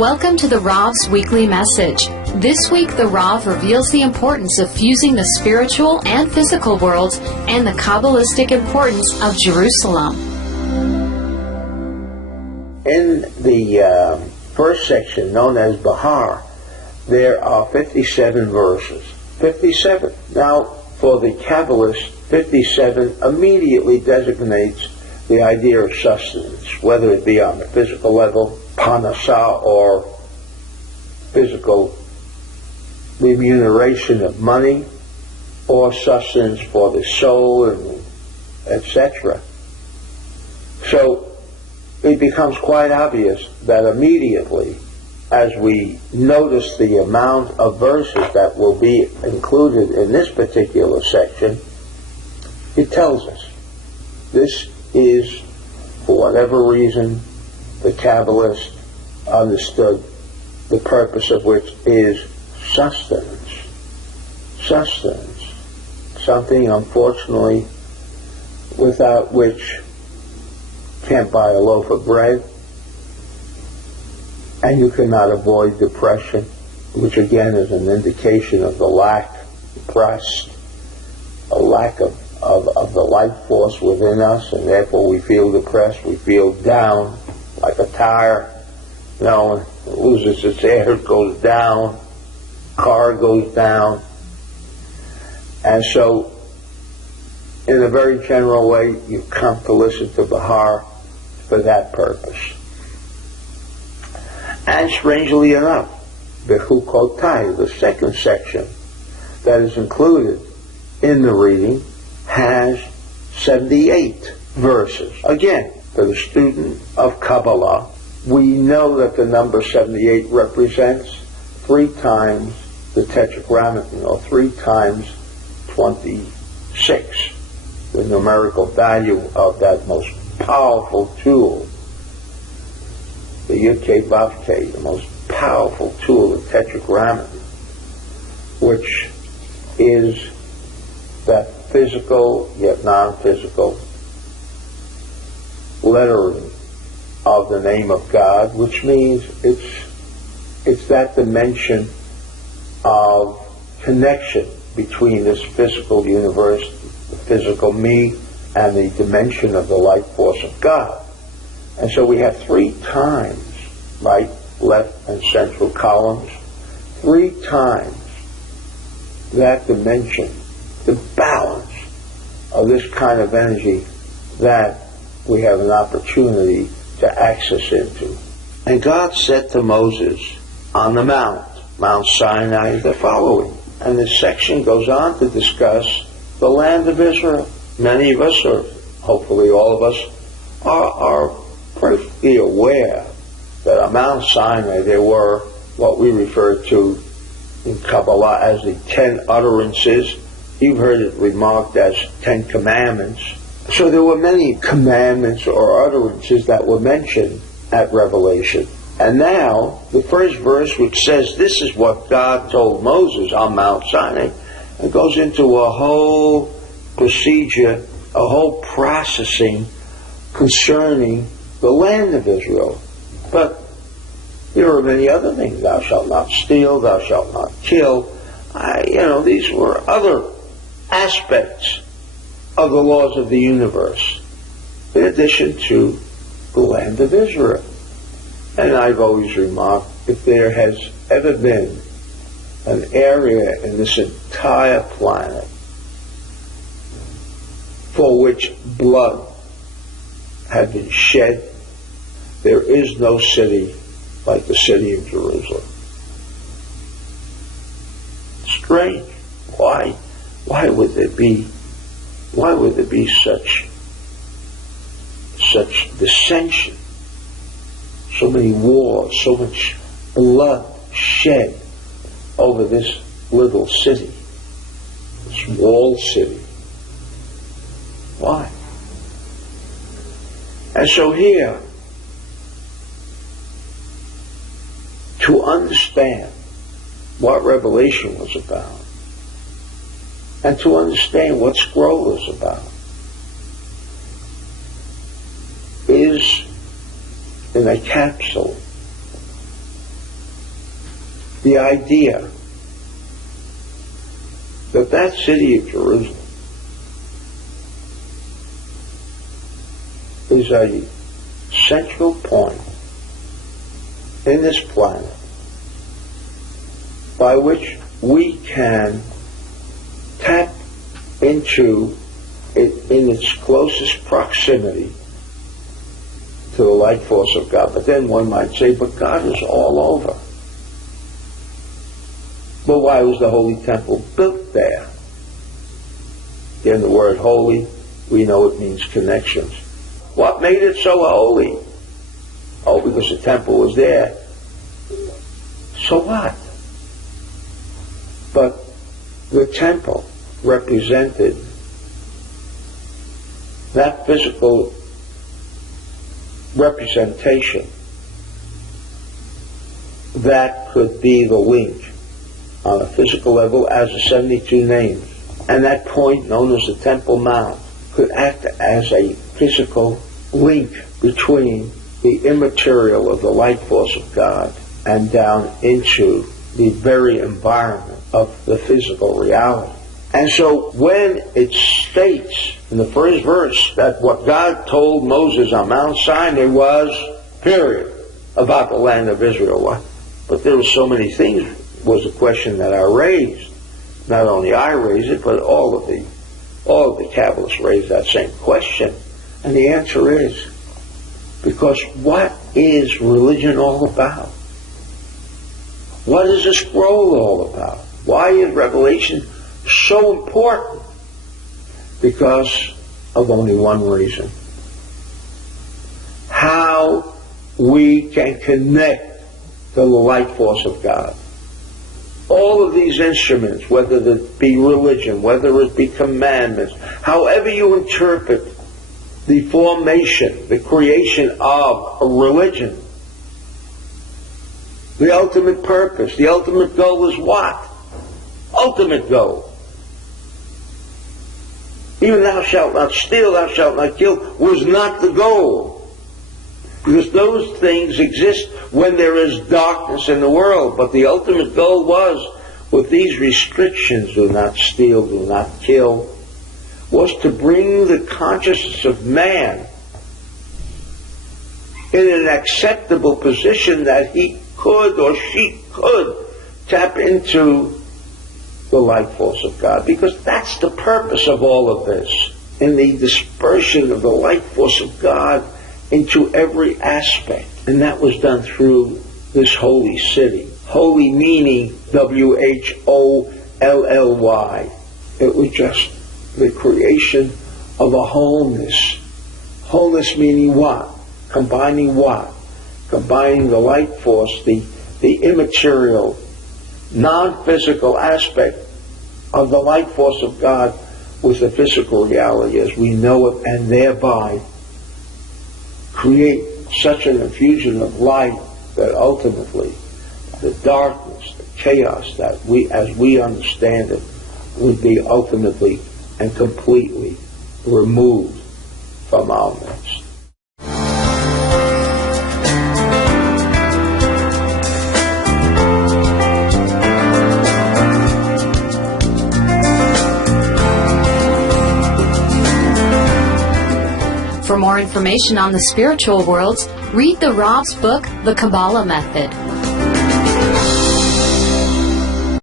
Welcome to the Rav's Weekly Message. This week, the Rav reveals the importance of fusing the spiritual and physical worlds and the Kabbalistic importance of Jerusalem. In the first section, known as Behar, there are 57 verses. 57. Now, for the Kabbalist, 57 immediately designates the idea of sustenance, whether it be on the physical level, panasa, or physical remuneration of money, or sustenance for the soul, and etc. So it becomes quite obvious that immediately, as we notice the amount of verses that will be included in this particular section, it tells us this is, for whatever reason, the Kabbalist understood the purpose of which is sustenance. Sustenance. Something, unfortunately, without which can't buy a loaf of bread, and you cannot avoid depression, which again is an indication of the lack, depressed, a lack of the life force within us, and therefore we feel depressed, we feel down, like a tire, it loses its air, it goes down, car goes down. And so, in a very general way, you come to listen to Behar for that purpose. And strangely enough, Bejukotai, the second section that is included in the reading, has 78 verses. Again, for the student of Kabbalah, we know that the number 78 represents 3 times the tetragrammaton, or 3 times 26, the numerical value of that most powerful tool, the Yud-Kei Vav-Kei, the most powerful tool, the tetragrammaton, which is that physical yet non-physical lettering of the name of God, which means it's that dimension of connection between this physical universe, the physical me, and the dimension of the life force of God. And so we have 3 times, right, left, and central columns, 3 times that dimension, the balance of this kind of energy that we have an opportunity to access into. And God said to Moses on the Mount Sinai, the following. And this section goes on to discuss the land of Israel. Many of us, or hopefully all of us, are perfectly aware that on Mount Sinai there were what we refer to in Kabbalah as the 10 utterances. You've heard it remarked as 10 commandments. So there were many commandments or utterances that were mentioned at Revelation. And now, the first verse, which says this is what God told Moses on Mount Sinai, it goes into a whole procedure, a whole processing concerning the land of Israel. But there are many other things. Thou shalt not steal, thou shalt not kill. These were other aspects of the laws of the universe, in addition to the land of Israel. And I've always remarked, if there has ever been an area in this entire planet for which blood had been shed, there is no city like the city of Jerusalem. Strange. Why? Why would there be such dissension, so many wars, so much blood shed over this little city, this walled city? Why? And so here, to understand what Revelation was about, and to understand what scroll is about, is in a capsule the idea that that city of Jerusalem is a central point in this planet by which we can tap into it in its closest proximity to the light force of God. But then one might say, but God is all over. But why was the Holy Temple built there? Again, the word holy, we know it means connections. What made it so holy? Oh, because the temple was there. So what? But the temple represented that physical representation that could be the link on a physical level as the 72 names. And that point, known as the Temple Mount, could act as a physical link between the immaterial of the light force of God and down into the very environment of the physical reality. And so when it states in the first verse that what God told Moses on Mount Sinai was, period, about the land of Israel. But there were so many things, was the question that I raised. Not only I raised it, but all of the Kabbalists raised that same question. And the answer is, because what is religion all about? What is the scroll all about? Why is Revelation so important? Because of only one reason. How we can connect to the light force of God. All of these instruments, whether it be religion, whether it be commandments, however you interpret the formation, the creation of a religion, the ultimate purpose, the ultimate goal is what? Ultimate goal. Even thou shalt not steal, thou shalt not kill, was not the goal. Because those things exist when there is darkness in the world. But the ultimate goal was, with these restrictions, do not steal, do not kill, was to bring the consciousness of man in an acceptable position that he could or she could tap into the light force of God. Because that's the purpose of all of this. In the dispersion of the light force of God into every aspect. And that was done through this holy city. Holy meaning W-H-O-L-L-Y. It was just the creation of a wholeness. Wholeness meaning what? Combining what? Combining the light force, the immaterial, non-physical aspect of the light force of God with the physical reality as we know it, and thereby create such an infusion of light that ultimately the darkness, the chaos that we, as we understand it, would be ultimately and completely removed from our midst. For more information on the spiritual worlds, read the Rav's book, The Kabbalah Method.